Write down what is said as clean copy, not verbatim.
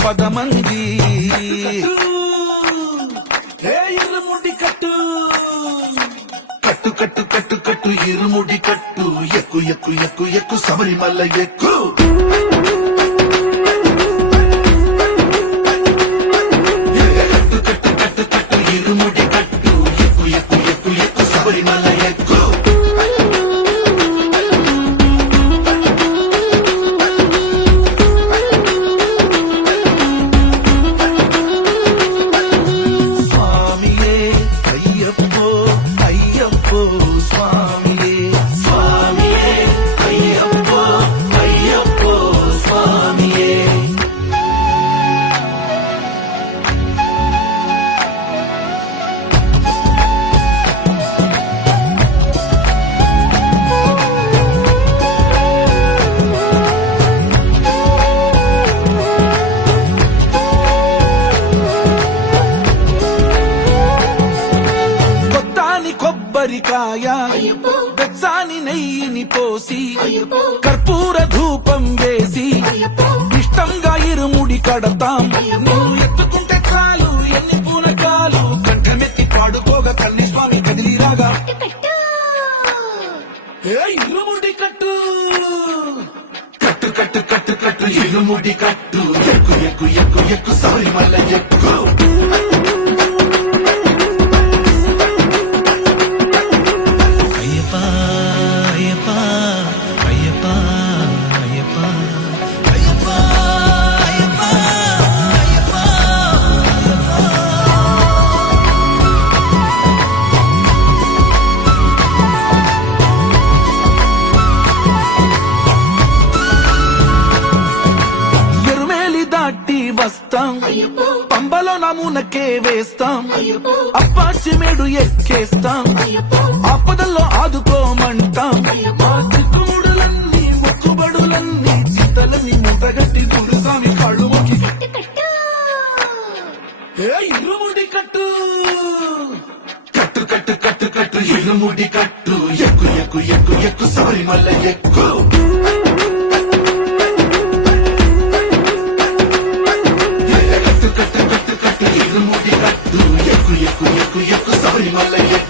పదమంది ఇరుముడి కట్టు కట్టు కట్టు కట్టు కట్టు ఇరుముడి కట్టు ఎక్కు ఎక్కు ఎక్కు ఎక్కు శబరిమల ఎక్కు కట్టు కట్టు కట్టు కట్టు ఇరుముడి కట్టు ఎక్కు ఎక్కు ఎక్కు ఎక్కు శబరిమల ఎక్కు కొబ్బరికాయ బెచ్చాని నెయ్యిని పోసి కర్పూర ధూపం వేసి ఇష్టంగా ఇరుముడి కడతాం నువ్వు ఎత్తుకుంటే చాలు ఎన్ని పూనకాలు కంఠమెత్తి పాడుకోగా కల్లి స్వామి కదిలిరాగా ఇరుముడి కట్టు కట్టు కట్టు కట్టు కట్టు ఇరుముడి కట్టు ఎక్కు ఎక్కు ఎక్కు ఎక్కు శబరిమల ఎక్కు వస్తాం పంబలో నమూనకే వేస్తాం అప్పాచిమేడు ఎక్కేస్తాం ఆపదల్లో ఆదుకోమంటాం మా చిక్కుముడులన్నీ మొక్కుబడులన్నీ చింతలన్నీ ముట్టగట్టి గురుస్వామి కాళ్ళు మొక్కి ఇరుముడి కట్టు కట్టు కట్టు కట్టు కట్టు ఇరుముడి కట్టు ఎక్కు ఎక్కు ఎక్కు ఎక్కు శబరిమల ఎక్కు ఇరుముడి కట్టు ఎక్కు ఎక్కు ఎక్కు ఎక్కు శబరిమల ఎక్కు